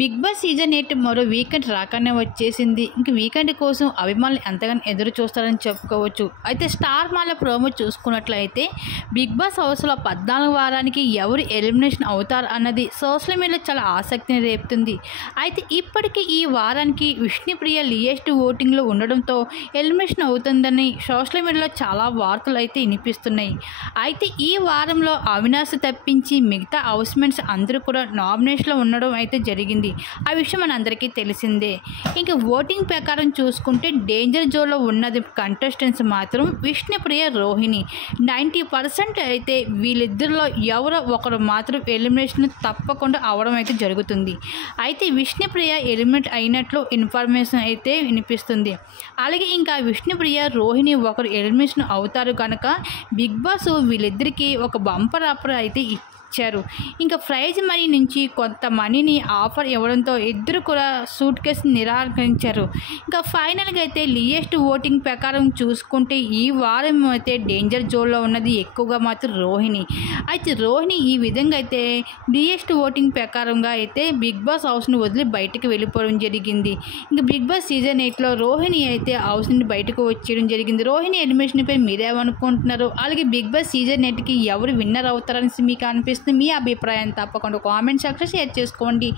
Big boss season 8 మరో weekend రాగానే వచ్చేసింది. ఇంక వీకెండ్ కోసం అభిమానులు ఎంతగానో ఎదురు చూస్తారని చెప్పుకోవచ్చు. అయితే స్టార్ మాల ప్రోమో చూసుకున్నట్లయితే బిగ్ బాస్ హౌస్లో 14 వారానికి ఎవరు ఎలిమినేషన్ అవుతారు అన్నది సోషల్ మీడియాలో చాలా ఆసక్తిని రేపుతుంది. అయితే ఇప్పటికీ ఈ వారానికి విష్ణుప్రియ లియెస్ట్ ఓటింగ్లో ఉండడంతో ఎలిమినేషన్ అవుతుందని సోషల్ మీడియాలో చాలా వార్తలు అయితే వినిపిస్తున్నాయి. అయితే ఈ వారంలో అవినాష్ తప్పించి మిగతా హౌస్మేట్స్ అందరూ కూడా నామినేషన్లో ఉండడం అయితే జరిగింది. ఆ విషయం మనందరికీ తెలిసిందే. ఇంకా ఓటింగ్ ప్రకారం చూసుకుంటే డేంజర్ జోన్లో ఉన్నది కంటెస్టెంట్స్ మాత్రం విష్ణుప్రియ, రోహిణి 90% అయితే వీళ్ళిద్దరిలో ఎవరో ఒకరు మాత్రం ఎలిమినేషన్ తప్పకుండా అవడం అయితే జరుగుతుంది. అయితే విష్ణుప్రియ ఎలిమినేట్ అయినట్లు ఇన్ఫర్మేషన్ అయితే వినిపిస్తుంది. అలాగే ఇంకా విష్ణుప్రియ, రోహిణి ఒకరు ఎలిమినేషన్ అవుతారు కనుక బిగ్ బాస్ వీళ్ళిద్దరికీ ఒక బంపర్ ఆఫర్ అయితే ఇచ్చారు. ఇంకా ప్రైజ్ మనీ నుంచి కొంత మనీని ఆఫర్ ఇవ్వడంతో ఇద్దరు కూడా సూట్ కేసు నిరాకరించారు. ఇంకా ఫైనల్గా అయితే లియెస్ట్ ఓటింగ్ ప్రకారం చూసుకుంటే ఈ వారం అయితే డేంజర్ జోన్లో ఉన్నది ఎక్కువగా మాత్రం రోహిణి. అయితే రోహిణి ఈ విధంగా అయితే లియెస్ట్ ఓటింగ్ ప్రకారంగా అయితే బిగ్ బాస్ హౌస్ని వదిలి బయటకు వెళ్ళిపోవడం జరిగింది. ఇంకా బిగ్ బాస్ సీజన్ 8లో రోహిణి అయితే హౌస్ నుండి బయటకు వచ్చేయడం జరిగింది. రోహిణి ఎలిమినేషన్పై మీరేమనుకుంటున్నారు? అలాగే బిగ్ బాస్ సీజన్ 8కి ఎవరు విన్నర్ అవుతారని మీకు అనిపిస్తుంది? మీ అభిప్రాయం తప్పకుండా కామెంట్ సెక్షన్ షేర్ చేసుకోండి.